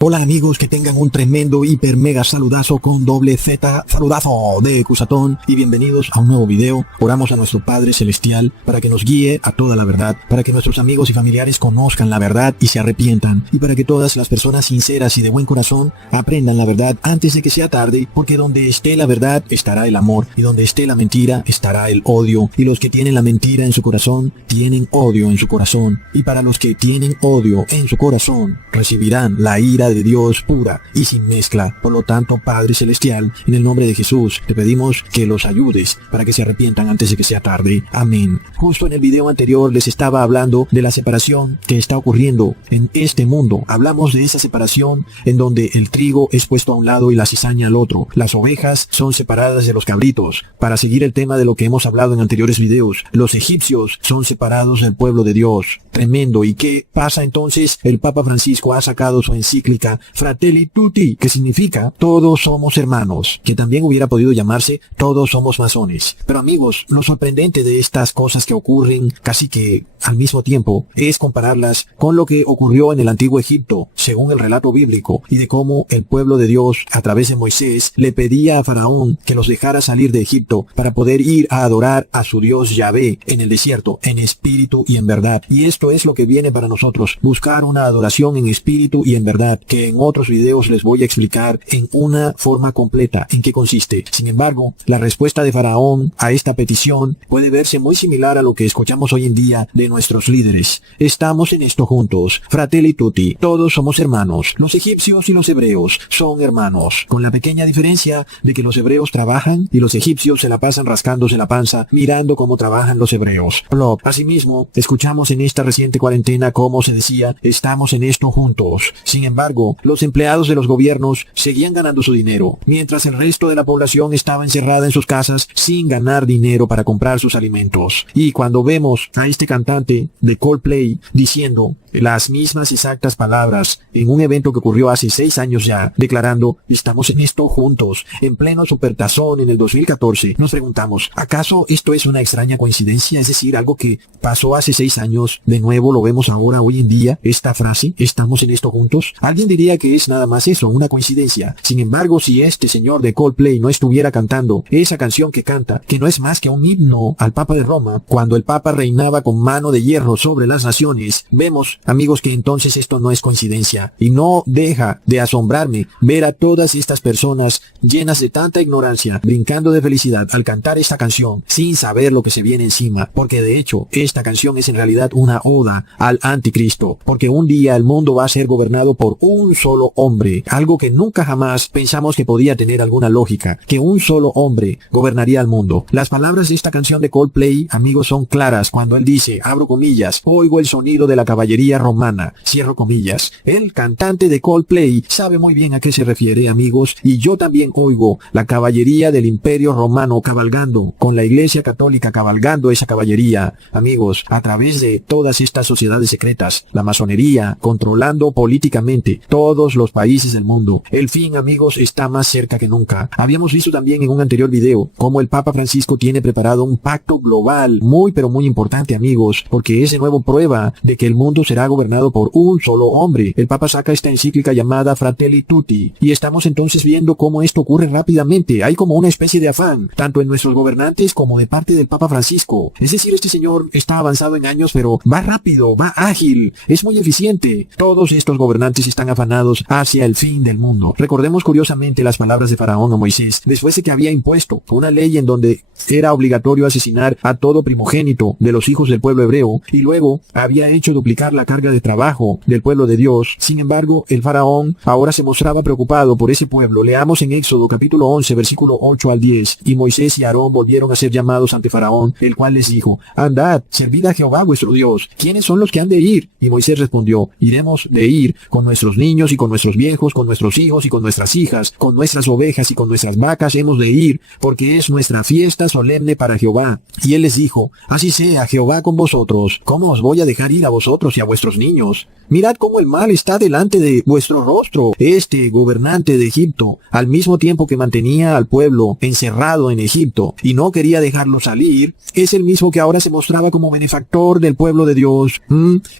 Hola amigos, que tengan un tremendo hiper mega saludazo con doble Z, saludazo de Cusatón, y bienvenidos a un nuevo video. Oramos a nuestro Padre Celestial para que nos guíe a toda la verdad, para que nuestros amigos y familiares conozcan la verdad y se arrepientan, y para que todas las personas sinceras y de buen corazón aprendan la verdad antes de que sea tarde, porque donde esté la verdad estará el amor, y donde esté la mentira estará el odio, y los que tienen la mentira en su corazón tienen odio en su corazón, y para los que tienen odio en su corazón recibirán la ira de Dios pura y sin mezcla. Por lo tanto, Padre Celestial, en el nombre de Jesús, te pedimos que los ayudes para que se arrepientan antes de que sea tarde. Amén. Justo en el video anterior les estaba hablando de la separación que está ocurriendo en este mundo. Hablamos de esa separación en donde el trigo es puesto a un lado y la cizaña al otro. Las ovejas son separadas de los cabritos. Para seguir el tema de lo que hemos hablado en anteriores videos, los egipcios son separados del pueblo de Dios. Tremendo. ¿Y qué pasa entonces? El Papa Francisco ha sacado su encíclica Fratelli Tutti, que significa todos somos hermanos, que también hubiera podido llamarse todos somos masones. Pero amigos, lo sorprendente de estas cosas que ocurren casi que al mismo tiempo es compararlas con lo que ocurrió en el antiguo Egipto, según el relato bíblico, y de cómo el pueblo de Dios, a través de Moisés, le pedía a Faraón que los dejara salir de Egipto para poder ir a adorar a su Dios Yahvé en el desierto, en espíritu y en verdad. Y esto es lo que viene para nosotros, buscar una adoración en espíritu y en verdad, que en otros videos les voy a explicar en una forma completa en qué consiste. Sin embargo, la respuesta de Faraón a esta petición puede verse muy similar a lo que escuchamos hoy en día de nuestros líderes. Estamos en esto juntos, Fratelli Tutti, todos somos hermanos. Los egipcios y los hebreos son hermanos, con la pequeña diferencia de que los hebreos trabajan y los egipcios se la pasan rascándose la panza mirando cómo trabajan los hebreos. Asimismo, escuchamos en esta reciente cuarentena cómo se decía, estamos en esto juntos. Sin embargo, los empleados de los gobiernos seguían ganando su dinero, mientras el resto de la población estaba encerrada en sus casas sin ganar dinero para comprar sus alimentos. Y cuando vemos a este cantante de Coldplay diciendo las mismas exactas palabras en un evento que ocurrió hace 6 años ya, declarando, estamos en esto juntos, en pleno supertazón en el 2014, nos preguntamos, ¿acaso esto es una extraña coincidencia? Es decir, algo que pasó hace 6 años, de nuevo lo vemos ahora, hoy en día, esta frase, estamos en esto juntos. Alguien diría que es nada más eso, una coincidencia. Sin embargo, si este señor de Coldplay no estuviera cantando esa canción que canta, que no es más que un himno al Papa de Roma, cuando el Papa reinaba con mano de hierro sobre las naciones, vemos, amigos, que entonces esto no es coincidencia. Y no deja de asombrarme ver a todas estas personas llenas de tanta ignorancia, brincando de felicidad al cantar esta canción, sin saber lo que se viene encima, porque de hecho, esta canción es en realidad una oda al anticristo, porque un día el mundo va a ser gobernado por un solo hombre, algo que nunca jamás pensamos que podía tener alguna lógica, que un solo hombre gobernaría al mundo. Las palabras de esta canción de Coldplay, amigos, son claras cuando él dice, abro comillas, oigo el sonido de la caballería romana, cierro comillas. El cantante de Coldplay sabe muy bien a qué se refiere, amigos, y yo también oigo la caballería del Imperio Romano cabalgando, con la Iglesia Católica cabalgando esa caballería, amigos, a través de todas estas sociedades secretas, la masonería, controlando políticamente todos los países del mundo. El fin, amigos, está más cerca que nunca. Habíamos visto también en un anterior video cómo el Papa Francisco tiene preparado un pacto global muy pero muy importante, amigos, porque es de nuevo prueba de que el mundo será gobernado por un solo hombre. El Papa saca esta encíclica llamada Fratelli Tutti, y estamos entonces viendo cómo esto ocurre rápidamente. Hay como una especie de afán, tanto en nuestros gobernantes como de parte del Papa Francisco. Es decir, este señor está avanzado en años, pero va rápido, va ágil, es muy eficiente. Todos estos gobernantes están afanados hacia el fin del mundo. Recordemos curiosamente las palabras de Faraón a Moisés, después de que había impuesto una ley en donde era obligatorio asesinar a todo primogénito de los hijos del pueblo hebreo, y luego había hecho duplicar la carga de trabajo del pueblo de Dios. Sin embargo, el Faraón ahora se mostraba preocupado por ese pueblo. Leamos en Éxodo capítulo 11, versículo 8 al 10. Y Moisés y Aarón volvieron a ser llamados ante Faraón, el cual les dijo, andad, servid a Jehová vuestro Dios. ¿Quiénes son los que han de ir? Y Moisés respondió, iremos de ir con nuestros niños y con nuestros viejos, con nuestros hijos y con nuestras hijas, con nuestras ovejas y con nuestras vacas hemos de ir, porque es nuestra fiesta solemne para Jehová. Y él les dijo, así sea Jehová con vosotros. ¿Cómo os voy a dejar ir a vosotros y a vuestros niños? Mirad cómo el mal está delante de vuestro rostro. Este gobernante de Egipto, al mismo tiempo que mantenía al pueblo encerrado en Egipto y no quería dejarlo salir, es el mismo que ahora se mostraba como benefactor del pueblo de Dios.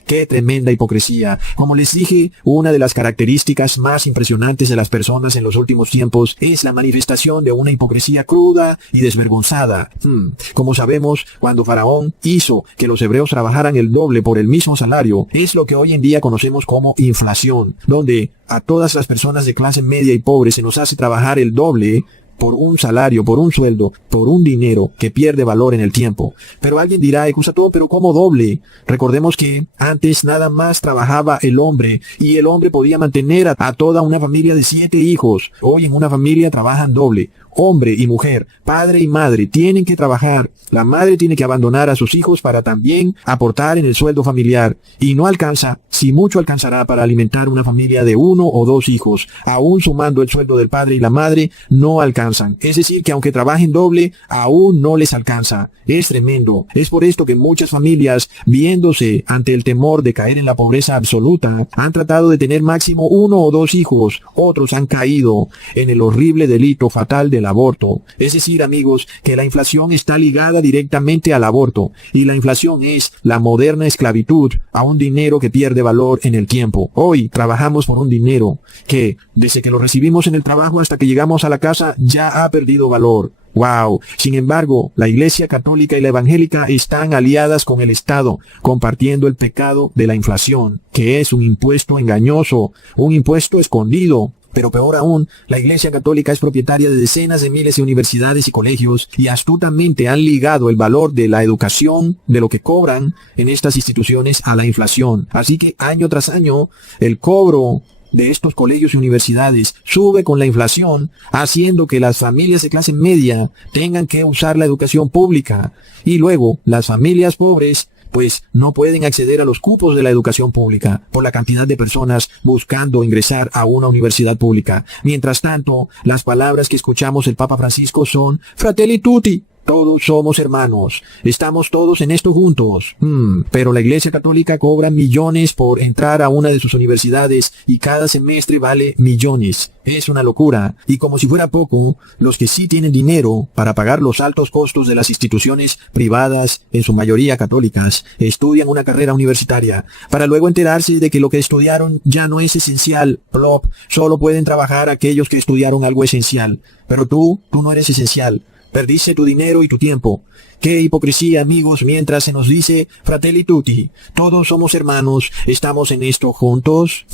¡Qué tremenda hipocresía! Como les dije, una de las las características más impresionantes de las personas en los últimos tiempos es la manifestación de una hipocresía cruda y desvergonzada. Como sabemos, cuando Faraón hizo que los hebreos trabajaran el doble por el mismo salario, es lo que hoy en día conocemos como inflación, donde a todas las personas de clase media y pobre se nos hace trabajar el doble por un salario, por un sueldo, por un dinero que pierde valor en el tiempo. Pero alguien dirá, Ecusatón, pero ¿cómo doble? Recordemos que antes nada más trabajaba el hombre y el hombre podía mantener a toda una familia de 7 hijos. Hoy en una familia trabajan doble. Hombre y mujer, padre y madre tienen que trabajar. La madre tiene que abandonar a sus hijos para también aportar en el sueldo familiar. Y no alcanza, si mucho alcanzará para alimentar una familia de 1 o 2 hijos. Aún sumando el sueldo del padre y la madre, no alcanzan. Es decir, que aunque trabajen doble, aún no les alcanza. Es tremendo. Es por esto que muchas familias, viéndose ante el temor de caer en la pobreza absoluta, han tratado de tener máximo 1 o 2 hijos. Otros han caído en el horrible delito fatal del aborto. Es decir, amigos, que la inflación está ligada directamente al aborto, y la inflación es la moderna esclavitud a un dinero que pierde valor en el tiempo. Hoy trabajamos por un dinero que, desde que lo recibimos en el trabajo hasta que llegamos a la casa, ya ha perdido valor. ¡Wow! Sin embargo, la Iglesia Católica y la Evangélica están aliadas con el Estado, compartiendo el pecado de la inflación, que es un impuesto engañoso, un impuesto escondido. Pero peor aún, la Iglesia Católica es propietaria de decenas de miles de universidades y colegios y astutamente han ligado el valor de la educación, de lo que cobran en estas instituciones, a la inflación. Así que año tras año, el cobro de estos colegios y universidades sube con la inflación, haciendo que las familias de clase media tengan que usar la educación pública. Y luego, las familias pobres pues no pueden acceder a los cupos de la educación pública por la cantidad de personas buscando ingresar a una universidad pública. Mientras tanto, las palabras que escuchamos del Papa Francisco son Fratelli Tutti. Todos somos hermanos. Estamos todos en esto juntos. Pero la Iglesia Católica cobra millones por entrar a una de sus universidades y cada semestre vale millones. Es una locura. Y como si fuera poco, los que sí tienen dinero para pagar los altos costos de las instituciones privadas, en su mayoría católicas, estudian una carrera universitaria para luego enterarse de que lo que estudiaron ya no es esencial. Plop. Solo pueden trabajar aquellos que estudiaron algo esencial. Pero tú no eres esencial. Perdiste tu dinero y tu tiempo. ¡Qué hipocresía, amigos! Mientras se nos dice Fratelli Tutti, todos somos hermanos, ¿estamos en esto juntos?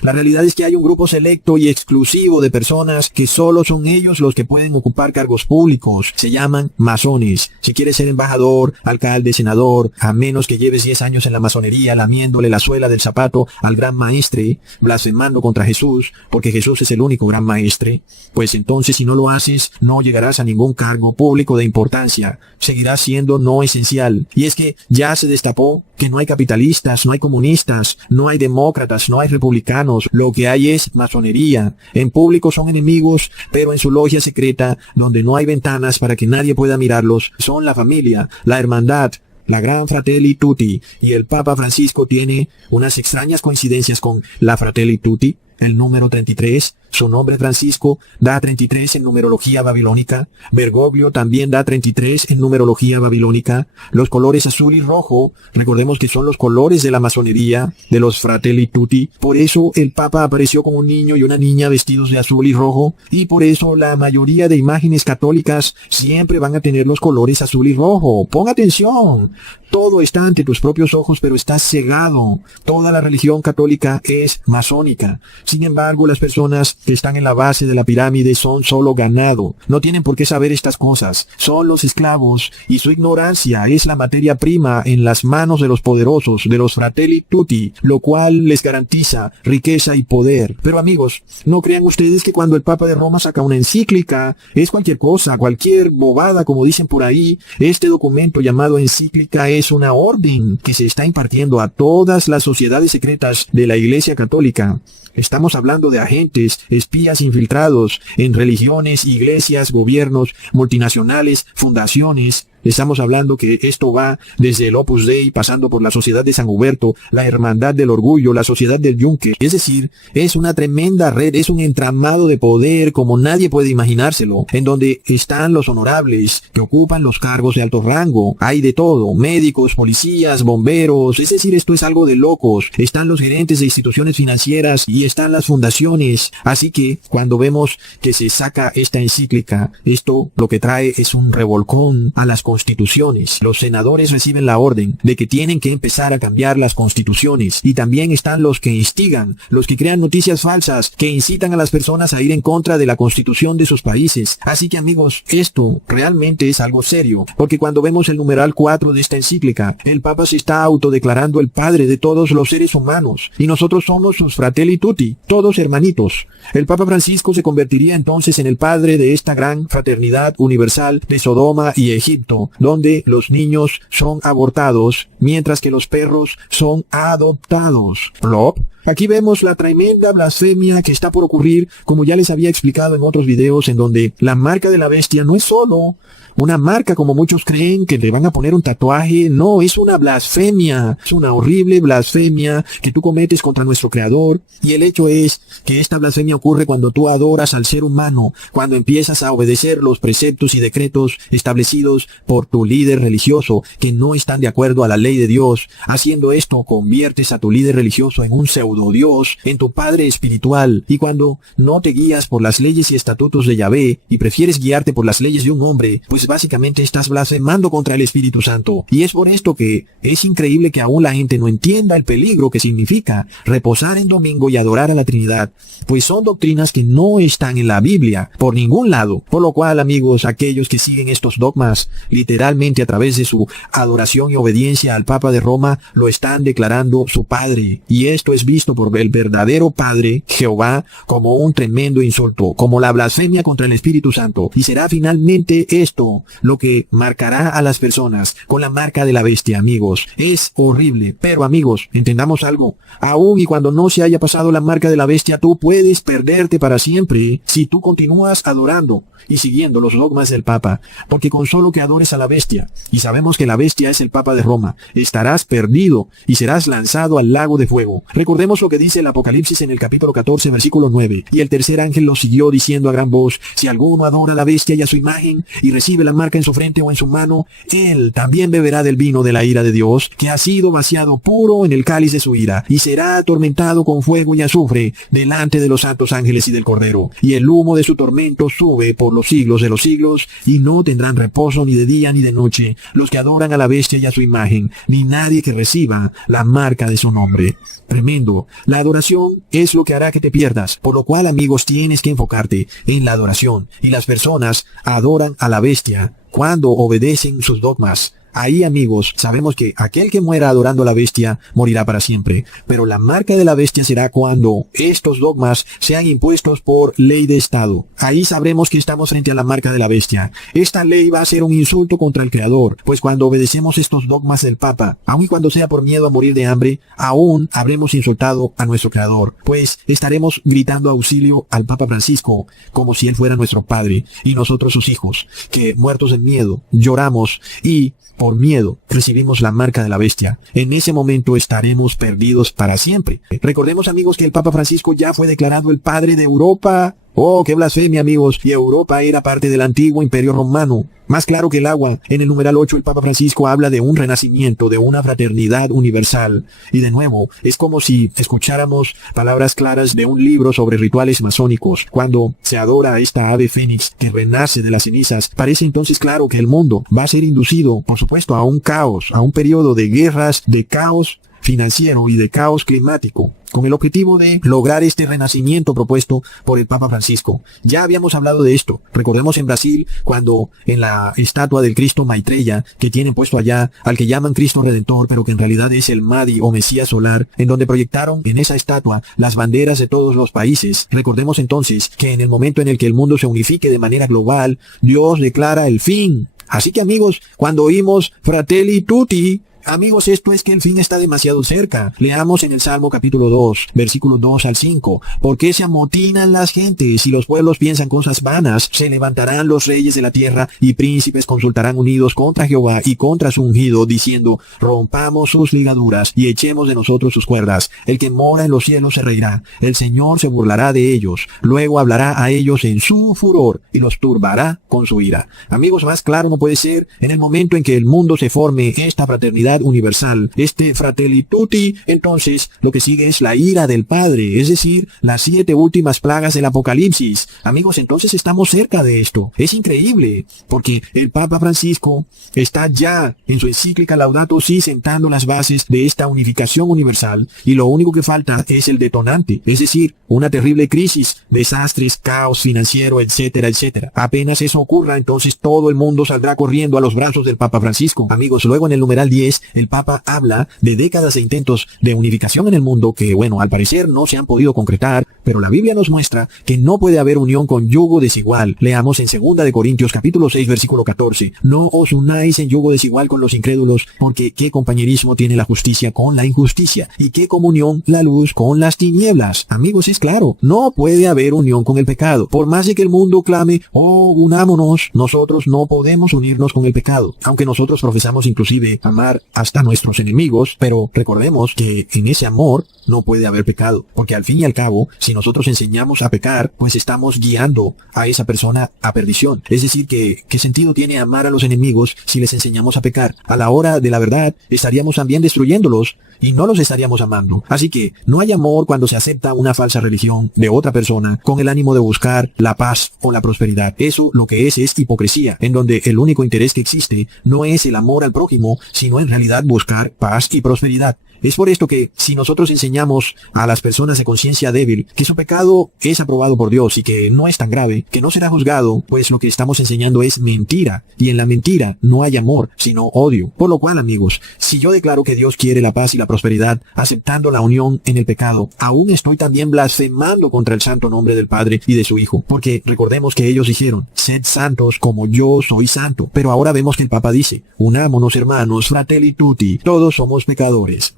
La realidad es que hay un grupo selecto y exclusivo de personas que solo son ellos los que pueden ocupar cargos públicos. Se llaman masones. Si quieres ser embajador, alcalde, senador, a menos que lleves 10 años en la masonería lamiéndole la suela del zapato al gran maestre, blasfemando contra Jesús, porque Jesús es el único gran maestre, pues entonces si no lo haces, no llegarás a ningún cargo público de importancia. Seguirás siendo no esencial. Y es que ya se destapó que no hay capitalistas, no hay comunistas, no hay demócratas, no hay republicanos. Lo que hay es masonería. En público son enemigos, pero en su logia secreta, donde no hay ventanas para que nadie pueda mirarlos, son la familia, la hermandad, la gran Fratelli Tutti. Y el Papa Francisco tiene unas extrañas coincidencias con la Fratelli Tutti. El número 33, su nombre Francisco, da 33 en numerología babilónica. Bergoglio también da 33 en numerología babilónica. Los colores azul y rojo, recordemos que son los colores de la masonería, de los Fratelli Tutti. Por eso el Papa apareció con un niño y una niña vestidos de azul y rojo. Y por eso la mayoría de imágenes católicas siempre van a tener los colores azul y rojo. Pon atención. Todo está ante tus propios ojos, pero estás cegado. Toda la religión católica es masónica. Sin embargo, las personas que están en la base de la pirámide son solo ganado. No tienen por qué saber estas cosas. Son los esclavos y su ignorancia es la materia prima en las manos de los poderosos, de los Fratelli Tutti, lo cual les garantiza riqueza y poder. Pero amigos, no crean ustedes que cuando el Papa de Roma saca una encíclica, es cualquier cosa, cualquier bobada como dicen por ahí. Este documento llamado encíclica es una orden que se está impartiendo a todas las sociedades secretas de la Iglesia Católica. Estamos hablando de agentes, espías infiltrados en religiones, iglesias, gobiernos, multinacionales, fundaciones. Estamos hablando que esto va desde el Opus Dei, pasando por la Sociedad de San Huberto, la Hermandad del Orgullo, la Sociedad del Yunque. Es decir, es una tremenda red, es un entramado de poder como nadie puede imaginárselo, en donde están los honorables que ocupan los cargos de alto rango. Hay de todo, médicos, policías, bomberos, es decir, esto es algo de locos. Están los gerentes de instituciones financieras y están las fundaciones. Así que cuando vemos que se saca esta encíclica, esto lo que trae es un revolcón a las constituciones. Los senadores reciben la orden de que tienen que empezar a cambiar las constituciones, y también están los que instigan, los que crean noticias falsas, que incitan a las personas a ir en contra de la constitución de sus países. Así que amigos, esto realmente es algo serio, porque cuando vemos el numeral 4 de esta encíclica, el Papa se está autodeclarando el padre de todos los seres humanos, y nosotros somos sus fratelli tutti, todos hermanitos. El Papa Francisco se convertiría entonces en el padre de esta gran fraternidad universal de Sodoma y Egipto, donde los niños son abortados, mientras que los perros son adoptados. ¿Plop? Aquí vemos la tremenda blasfemia que está por ocurrir, como ya les había explicado en otros videos, en donde la marca de la bestia no es solo una marca como muchos creen que le van a poner un tatuaje. No, es una blasfemia, es una horrible blasfemia que tú cometes contra nuestro Creador. Y el hecho es que esta blasfemia ocurre cuando tú adoras al ser humano, cuando empiezas a obedecer los preceptos y decretos establecidos por tu líder religioso, que no están de acuerdo a la ley de Dios. Haciendo esto, conviertes a tu líder religioso en un pseudo Dios, en tu padre espiritual. Y cuando no te guías por las leyes y estatutos de Yahvé y prefieres guiarte por las leyes de un hombre, pues básicamente estás blasfemando contra el Espíritu Santo. Y es por esto que es increíble que aún la gente no entienda el peligro que significa reposar en domingo y adorar a la Trinidad, pues son doctrinas que no están en la Biblia por ningún lado. Por lo cual, amigos, aquellos que siguen estos dogmas literalmente a través de su adoración y obediencia al Papa de Roma, lo están declarando su padre. Y esto es visto por el verdadero Padre, Jehová, como un tremendo insulto, como la blasfemia contra el Espíritu Santo. Y será finalmente esto lo que marcará a las personas con la marca de la bestia, amigos. Es horrible, pero amigos, entendamos algo. Aún y cuando no se haya pasado la marca de la bestia, tú puedes perderte para siempre si tú continúas adorando y siguiendo los dogmas del Papa, porque con solo que adores a la bestia, y sabemos que la bestia es el Papa de Roma, estarás perdido y serás lanzado al lago de fuego. Recordemos lo que dice el Apocalipsis en el capítulo 14, versículo 9. Y el tercer ángel lo siguió diciendo a gran voz: si alguno adora a la bestia y a su imagen, y recibe la marca en su frente o en su mano, él también beberá del vino de la ira de Dios, que ha sido vaciado puro en el cáliz de su ira, y será atormentado con fuego y azufre delante de los santos ángeles y del Cordero. Y el humo de su tormento sube por los siglos de los siglos, y no tendrán reposo ni de día ni de noche los que adoran a la bestia y a su imagen, ni nadie que reciba la marca de su nombre. Tremendo. La adoración es lo que hará que te pierdas, por lo cual, amigos, tienes que enfocarte en la adoración, y las personas adoran a la bestia cuando obedecen sus dogmas. Ahí, amigos, sabemos que aquel que muera adorando a la bestia morirá para siempre. Pero la marca de la bestia será cuando estos dogmas sean impuestos por ley de Estado. Ahí sabremos que estamos frente a la marca de la bestia. Esta ley va a ser un insulto contra el Creador, pues cuando obedecemos estos dogmas del Papa, aun y cuando sea por miedo a morir de hambre, aún habremos insultado a nuestro Creador, pues estaremos gritando auxilio al Papa Francisco, como si él fuera nuestro padre, y nosotros sus hijos, que muertos de miedo, lloramos y por miedo recibimos la marca de la bestia. En ese momento estaremos perdidos para siempre. Recordemos, amigos, que el Papa Francisco ya fue declarado el padre de Europa. Oh, qué blasfemia, amigos. Y Europa era parte del antiguo imperio romano. Más claro que el agua. En el numeral 8 el Papa Francisco habla de un renacimiento, de una fraternidad universal. Y de nuevo, es como si escucháramos palabras claras de un libro sobre rituales masónicos. Cuando se adora a esta ave fénix que renace de las cenizas, parece entonces claro que el mundo va a ser inducido, por supuesto, a un caos, a un periodo de guerras, de caos financiero y de caos climático, con el objetivo de lograr este renacimiento propuesto por el Papa Francisco. Ya habíamos hablado de esto. Recordemos en Brasil, cuando en la estatua del Cristo Maitreya, que tienen puesto allá, al que llaman Cristo Redentor, pero que en realidad es el Mahdi o Mesías solar, en donde proyectaron en esa estatua las banderas de todos los países. Recordemos entonces que en el momento en el que el mundo se unifique de manera global, Dios declara el fin. Así que, amigos, cuando oímos Fratelli Tutti, Amigos, esto es que el fin está demasiado cerca. Leamos en el Salmo capítulo 2, versículos 2 al 5. ¿Por qué se amotinan las gentes y los pueblos piensan cosas vanas? Se levantarán los reyes de la tierra y príncipes consultarán unidos contra Jehová y contra su ungido, diciendo, rompamos sus ligaduras y echemos de nosotros sus cuerdas. El que mora en los cielos se reirá. El Señor se burlará de ellos. Luego hablará a ellos en su furor y los turbará con su ira. Amigos, más claro no puede ser. En el momento en que el mundo se forme esta fraternidad universal, este fratelli tutti, entonces lo que sigue es la ira del Padre, es decir, las 7 últimas plagas del Apocalipsis. Amigos, entonces estamos cerca de esto. Es increíble, porque el Papa Francisco está ya en su encíclica Laudato Si sentando las bases de esta unificación universal, y lo único que falta es el detonante, es decir, una terrible crisis, desastres, caos financiero, etcétera, etcétera. Apenas eso ocurra, entonces todo el mundo saldrá corriendo a los brazos del Papa Francisco. Amigos, luego en el numeral 10, el Papa habla de décadas de intentos de unificación en el mundo que, bueno, al parecer no se han podido concretar, pero la Biblia nos muestra que no puede haber unión con yugo desigual. Leamos en 2 de Corintios capítulo 6, versículo 14. No os unáis en yugo desigual con los incrédulos, porque qué compañerismo tiene la justicia con la injusticia, y qué comunión la luz con las tinieblas. Amigos, es claro, no puede haber unión con el pecado. Por más de que el mundo clame, oh, unámonos, nosotros no podemos unirnos con el pecado. Aunque nosotros profesamos inclusive amar hasta nuestros enemigos, pero recordemos que en ese amor no puede haber pecado, porque al fin y al cabo, si nosotros enseñamos a pecar, pues estamos guiando a esa persona a perdición. Es decir, que ¿qué sentido tiene amar a los enemigos si les enseñamos a pecar? A la hora de la verdad, estaríamos también destruyéndolos y no los estaríamos amando. Así que no hay amor cuando se acepta una falsa religión de otra persona con el ánimo de buscar la paz o la prosperidad. Eso lo que es hipocresía, en donde el único interés que existe no es el amor al prójimo, sino en realidad buscar paz y prosperidad. Es por esto que si nosotros enseñamos a las personas de conciencia débil que su pecado es aprobado por Dios y que no es tan grave, que no será juzgado, pues lo que estamos enseñando es mentira, y en la mentira no hay amor, sino odio. Por lo cual, amigos, si yo declaro que Dios quiere la paz y la prosperidad, aceptando la unión en el pecado, aún estoy también blasfemando contra el santo nombre del Padre y de su Hijo, porque recordemos que ellos dijeron, sed santos como yo soy santo. Pero ahora vemos que el Papa dice, unámonos hermanos, fratelli tutti, todos somos pecadores.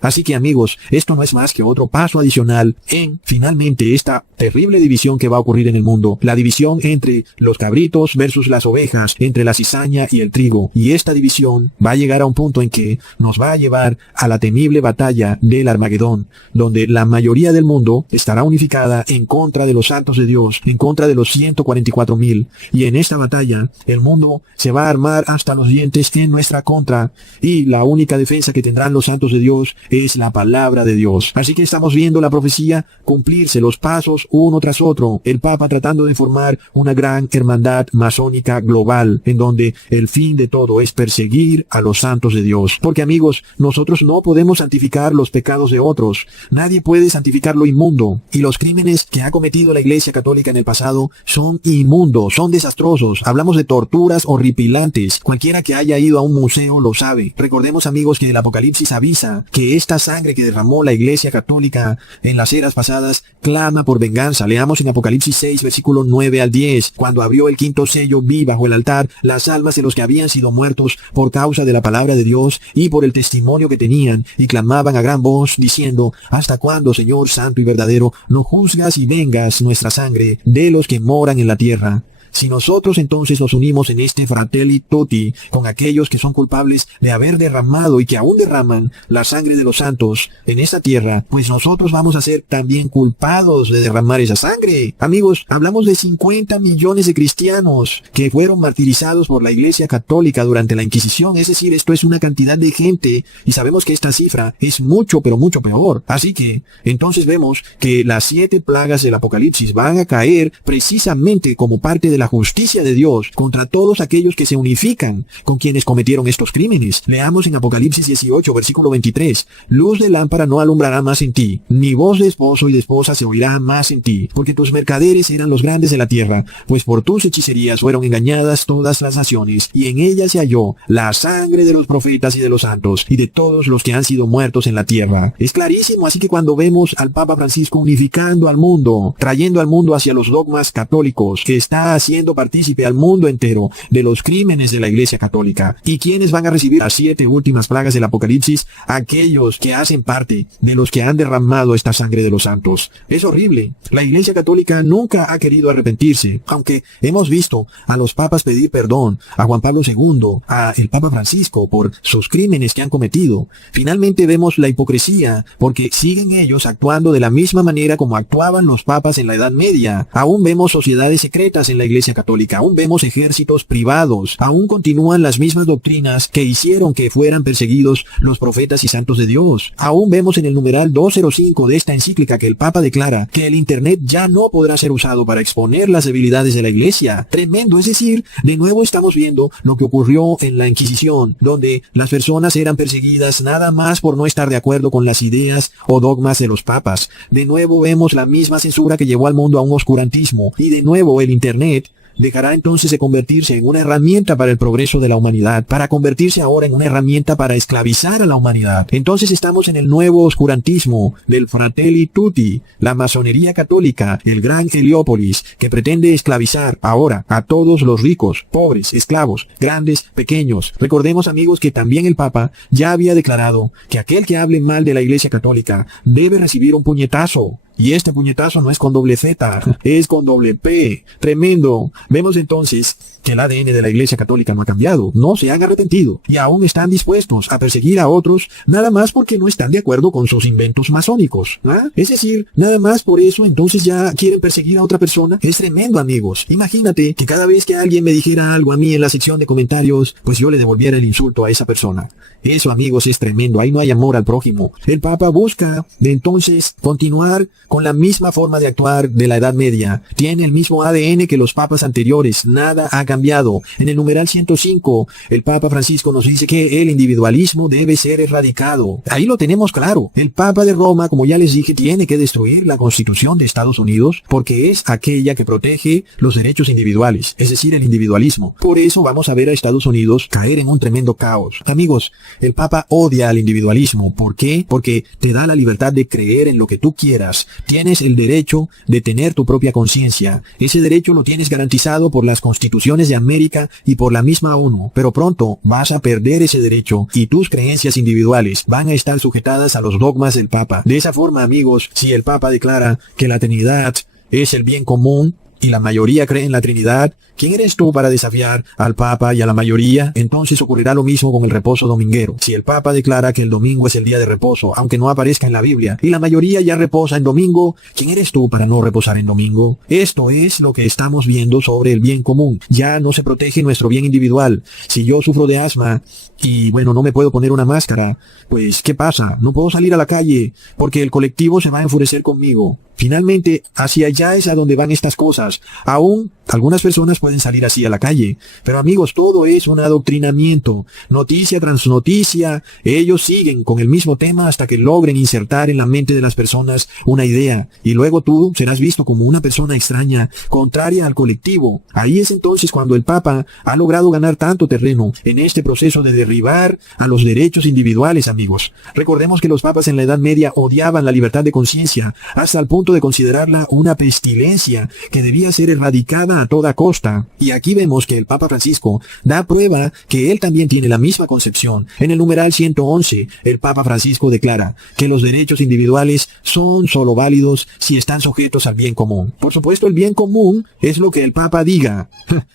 Así que amigos, esto no es más que otro paso adicional en, finalmente, esta terrible división que va a ocurrir en el mundo. La división entre los cabritos versus las ovejas, entre la cizaña y el trigo. Y esta división va a llegar a un punto en que nos va a llevar a la temible batalla del Armagedón, donde la mayoría del mundo estará unificada en contra de los santos de Dios, en contra de los 144,000. Y en esta batalla, el mundo se va a armar hasta los dientes en nuestra contra, y la única defensa que tendrán los santos de Dios es la palabra de Dios. Así que estamos viendo la profecía cumplirse, los pasos uno tras otro. El Papa tratando de formar una gran hermandad masónica global, en donde el fin de todo es perseguir a los santos de Dios. Porque amigos, nosotros no podemos santificar los pecados de otros. Nadie puede santificar lo inmundo. Y los crímenes que ha cometido la Iglesia Católica en el pasado son inmundos, son desastrosos. Hablamos de torturas horripilantes. Cualquiera que haya ido a un museo lo sabe. Recordemos, amigos, que el Apocalipsis avisa que esta sangre que derramó la Iglesia Católica en las eras pasadas clama por venganza. Leamos en Apocalipsis 6, versículo 9 al 10. Cuando abrió el quinto sello, vi bajo el altar las almas de los que habían sido muertos por causa de la palabra de Dios y por el testimonio que tenían, y clamaban a gran voz, diciendo, ¿hasta cuándo, Señor santo y verdadero, no juzgas y vengas nuestra sangre de los que moran en la tierra? Si nosotros entonces nos unimos en este fratelli tutti con aquellos que son culpables de haber derramado y que aún derraman la sangre de los santos en esta tierra, pues nosotros vamos a ser también culpados de derramar esa sangre. Amigos, hablamos de 50 millones de cristianos que fueron martirizados por la Iglesia Católica durante la Inquisición. Es decir, esto es una cantidad de gente, y sabemos que esta cifra es mucho, pero mucho peor. Así que, entonces vemos que las 7 plagas del Apocalipsis van a caer precisamente como parte de la justicia de Dios contra todos aquellos que se unifican con quienes cometieron estos crímenes. Leamos en Apocalipsis 18, versículo 23. Luz de lámpara no alumbrará más en ti, ni voz de esposo y de esposa se oirá más en ti, porque tus mercaderes eran los grandes de la tierra, pues por tus hechicerías fueron engañadas todas las naciones, y en ellas se halló la sangre de los profetas y de los santos, y de todos los que han sido muertos en la tierra. Es clarísimo, así que cuando vemos al Papa Francisco unificando al mundo, trayendo al mundo hacia los dogmas católicos, que está haciendo haciendo partícipe al mundo entero de los crímenes de la Iglesia Católica. ¿Y quiénes van a recibir las 7 últimas plagas del Apocalipsis? Aquellos que hacen parte de los que han derramado esta sangre de los santos. Es horrible. La Iglesia Católica nunca ha querido arrepentirse, aunque hemos visto a los papas pedir perdón, a Juan Pablo II, a el Papa Francisco por sus crímenes que han cometido. Finalmente vemos la hipocresía, porque siguen ellos actuando de la misma manera como actuaban los papas en la Edad Media. Aún vemos sociedades secretas en la Iglesia Católica, aún vemos ejércitos privados, aún continúan las mismas doctrinas que hicieron que fueran perseguidos los profetas y santos de Dios. Aún vemos en el numeral 205 de esta encíclica que el Papa declara que el Internet ya no podrá ser usado para exponer las debilidades de la Iglesia. Tremendo, es decir, de nuevo estamos viendo lo que ocurrió en la Inquisición, donde las personas eran perseguidas nada más por no estar de acuerdo con las ideas o dogmas de los papas. De nuevo vemos la misma censura que llevó al mundo a un oscurantismo, y de nuevo el Internet dejará entonces de convertirse en una herramienta para el progreso de la humanidad, para convertirse ahora en una herramienta para esclavizar a la humanidad. Entonces estamos en el nuevo oscurantismo del Fratelli Tutti, la masonería católica, el gran Heliópolis, que pretende esclavizar ahora a todos los ricos, pobres, esclavos, grandes, pequeños. Recordemos, amigos, que también el Papa ya había declarado que aquel que hable mal de la Iglesia Católica debe recibir un puñetazo. Y este puñetazo no es con doble Z, es con doble P. Tremendo. Vemos entonces que el ADN de la Iglesia Católica no ha cambiado, no se han arrepentido y aún están dispuestos a perseguir a otros nada más porque no están de acuerdo con sus inventos masónicos. Es decir, nada más por eso entonces ya quieren perseguir a otra persona. Es tremendo, amigos. Imagínate que cada vez que alguien me dijera algo a mí en la sección de comentarios, pues yo le devolviera el insulto a esa persona. Eso, amigos, es tremendo. Ahí no hay amor al prójimo. El Papa busca de entonces continuar con la misma forma de actuar de la Edad Media. Tiene el mismo ADN que los papas anteriores. Nada ha cambiado. En el numeral 105, el Papa Francisco nos dice que el individualismo debe ser erradicado. Ahí lo tenemos claro. El Papa de Roma, como ya les dije, tiene que destruir la Constitución de Estados Unidos porque es aquella que protege los derechos individuales, es decir, el individualismo. Por eso vamos a ver a Estados Unidos caer en un tremendo caos. Amigos, el Papa odia al individualismo. ¿Por qué? Porque te da la libertad de creer en lo que tú quieras. Tienes el derecho de tener tu propia conciencia. Ese derecho lo tienes garantizado por las constituciones de América y por la misma ONU. Pero pronto vas a perder ese derecho y tus creencias individuales van a estar sujetadas a los dogmas del Papa. De esa forma, amigos, si el Papa declara que la Trinidad es el bien común, y la mayoría cree en la Trinidad, ¿quién eres tú para desafiar al Papa y a la mayoría? Entonces ocurrirá lo mismo con el reposo dominguero. Si el Papa declara que el domingo es el día de reposo, aunque no aparezca en la Biblia, y la mayoría ya reposa en domingo, ¿quién eres tú para no reposar en domingo? Esto es lo que estamos viendo sobre el bien común. Ya no se protege nuestro bien individual. Si yo sufro de asma y bueno, no me puedo poner una máscara, pues ¿qué pasa? No puedo salir a la calle porque el colectivo se va a enfurecer conmigo. Finalmente, hacia allá es a donde van estas cosas. Aún algunas personas pueden salir así a la calle. Pero amigos, todo es un adoctrinamiento. Noticia tras noticia. Ellos siguen con el mismo tema hasta que logren insertar en la mente de las personas una idea. Y luego tú serás visto como una persona extraña, contraria al colectivo. Ahí es entonces cuando el Papa ha logrado ganar tanto terreno en este proceso de derribar a los derechos individuales, amigos. Recordemos que los papas en la Edad Media odiaban la libertad de conciencia hasta el punto de considerarla una pestilencia que debía ser erradicada a toda costa. Y aquí vemos que el Papa Francisco da prueba que él también tiene la misma concepción. En el numeral 111, el Papa Francisco declara que los derechos individuales son solo válidos si están sujetos al bien común. Por supuesto, el bien común es lo que el Papa diga.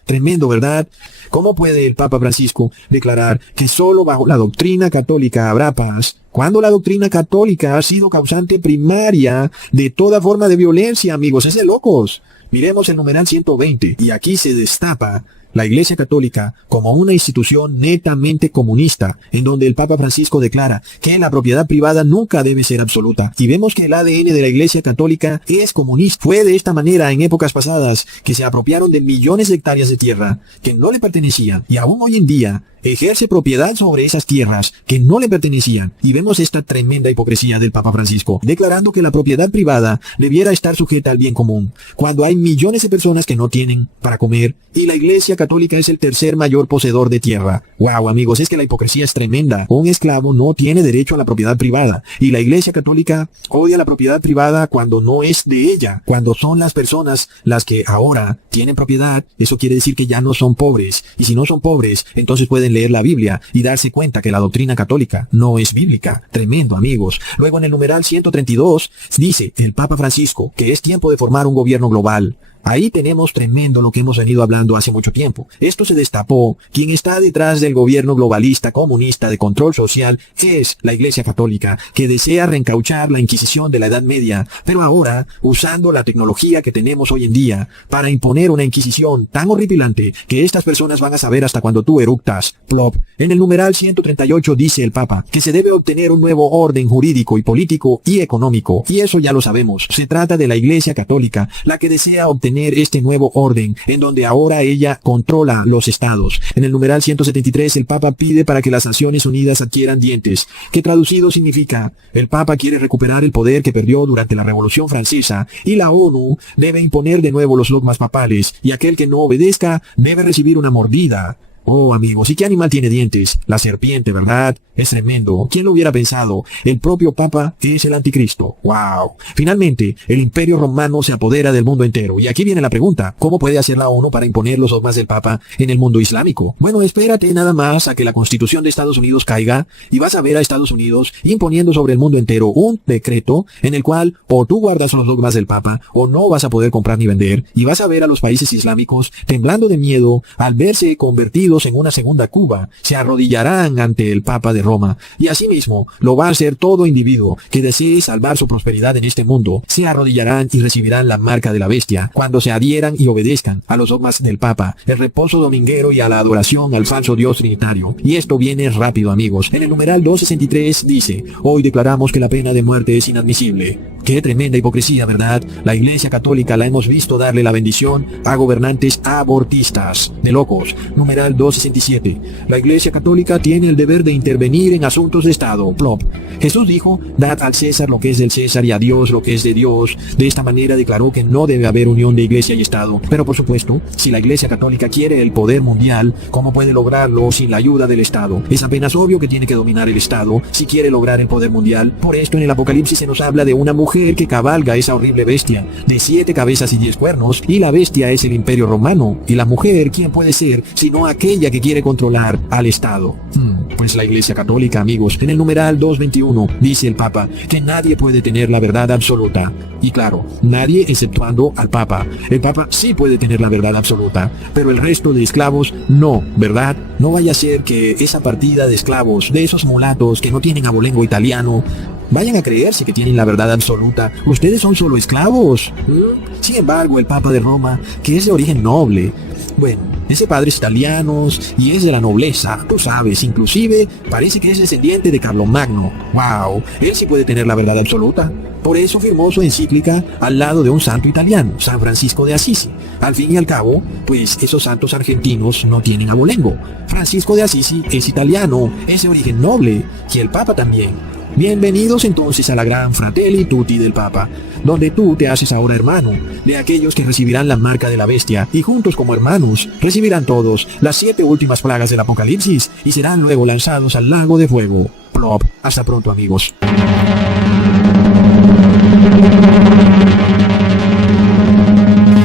Tremendo, ¿verdad? ¿Cómo puede el Papa Francisco declarar que solo bajo la doctrina católica habrá paz, cuando la doctrina católica ha sido causante primaria de toda forma de violencia, amigos? Es de locos. Miremos el numeral 120, y aquí se destapa la Iglesia Católica como una institución netamente comunista, en donde el Papa Francisco declara que la propiedad privada nunca debe ser absoluta. Y vemos que el ADN de la Iglesia Católica es comunista. Fue de esta manera en épocas pasadas que se apropiaron de millones de hectáreas de tierra que no le pertenecían, y aún hoy en día ejerce propiedad sobre esas tierras que no le pertenecían. Y vemos esta tremenda hipocresía del Papa Francisco, declarando que la propiedad privada debiera estar sujeta al bien común, cuando hay millones de personas que no tienen para comer, y la Iglesia Católica Católica es el tercer mayor poseedor de tierra. Wow, amigos, es que la hipocresía es tremenda. Un esclavo no tiene derecho a la propiedad privada. Y la Iglesia Católica odia la propiedad privada cuando no es de ella. Cuando son las personas las que ahora tienen propiedad, eso quiere decir que ya no son pobres. Y si no son pobres, entonces pueden leer la Biblia y darse cuenta que la doctrina católica no es bíblica. Tremendo, amigos. Luego en el numeral 132 dice el Papa Francisco que es tiempo de formar un gobierno global. Ahí tenemos tremendo lo que hemos venido hablando hace mucho tiempo. Esto se destapó. Quien está detrás del gobierno globalista, comunista, de control social, es la Iglesia Católica, que desea reencauchar la Inquisición de la Edad Media, pero ahora usando la tecnología que tenemos hoy en día para imponer una Inquisición tan horripilante que estas personas van a saber hasta cuando tú eructas. Plop. En el numeral 138 dice el Papa que se debe obtener un nuevo orden jurídico y político y económico. Y eso ya lo sabemos. Se trata de la Iglesia Católica, la que desea obtener este nuevo orden, en donde ahora ella controla los estados. En el numeral 173 el Papa pide para que las Naciones Unidas adquieran dientes, que traducido significa, el Papa quiere recuperar el poder que perdió durante la Revolución Francesa, y la ONU debe imponer de nuevo los dogmas papales, y aquel que no obedezca debe recibir una mordida. Oh, amigos, ¿y qué animal tiene dientes? La serpiente, ¿verdad? Es tremendo. ¿Quién lo hubiera pensado? El propio Papa es el anticristo. ¡Wow! Finalmente, el Imperio Romano se apodera del mundo entero. Y aquí viene la pregunta. ¿Cómo puede hacer la ONU para imponer los dogmas del Papa en el mundo islámico? Bueno, espérate nada más a que la Constitución de Estados Unidos caiga y vas a ver a Estados Unidos imponiendo sobre el mundo entero un decreto en el cual o tú guardas los dogmas del Papa o no vas a poder comprar ni vender, y vas a ver a los países islámicos temblando de miedo al verse convertidos en una segunda Cuba. Se arrodillarán ante el Papa de Roma, y asimismo lo va a hacer todo individuo que desee salvar su prosperidad en este mundo. Se arrodillarán y recibirán la marca de la bestia cuando se adhieran y obedezcan a los dogmas del Papa, el reposo dominguero y a la adoración al falso Dios trinitario. Y esto viene rápido, amigos. En el numeral 263 dice: hoy declaramos que la pena de muerte es inadmisible. Qué tremenda hipocresía, ¿verdad? La Iglesia Católica la hemos visto darle la bendición a gobernantes abortistas. De locos. Numeral 267. La Iglesia Católica tiene el deber de intervenir en asuntos de Estado. Plop. Jesús dijo: dad al César lo que es del César y a Dios lo que es de Dios. De esta manera declaró que no debe haber unión de Iglesia y Estado. Pero por supuesto, si la Iglesia Católica quiere el poder mundial, ¿cómo puede lograrlo sin la ayuda del Estado? Es apenas obvio que tiene que dominar el Estado si quiere lograr el poder mundial. Por esto en el Apocalipsis se nos habla de una mujer que cabalga esa horrible bestia, de 7 cabezas y 10 cuernos, y la bestia es el Imperio Romano. Y la mujer, ¿quién puede ser sino aquella que quiere controlar al Estado? Pues la Iglesia Católica, amigos. En el numeral 221 dice el Papa que nadie puede tener la verdad absoluta. Y claro, nadie exceptuando al Papa. El Papa sí puede tener la verdad absoluta, pero el resto de esclavos no, ¿verdad? No vaya a ser que esa partida de esclavos, de esos mulatos que no tienen abolengo italiano, vayan a creerse que tienen la verdad absoluta. Ustedes son solo esclavos. Sin embargo, el Papa de Roma, que es de origen noble, bueno, ese padre es italiano y es de la nobleza, tú sabes, inclusive parece que es descendiente de Carlomagno. ¡Wow! Él sí puede tener la verdad absoluta. Por eso firmó su encíclica al lado de un santo italiano, San Francisco de Asisi. Al fin y al cabo, pues esos santos argentinos no tienen abolengo. Francisco de Asisi es italiano, es de origen noble, y el Papa también. Bienvenidos entonces a la gran Fratelli Tutti del Papa, donde tú te haces ahora hermano de aquellos que recibirán la marca de la bestia, y juntos como hermanos recibirán todos las 7 últimas plagas del Apocalipsis y serán luego lanzados al lago de fuego. Plop. Hasta pronto, amigos.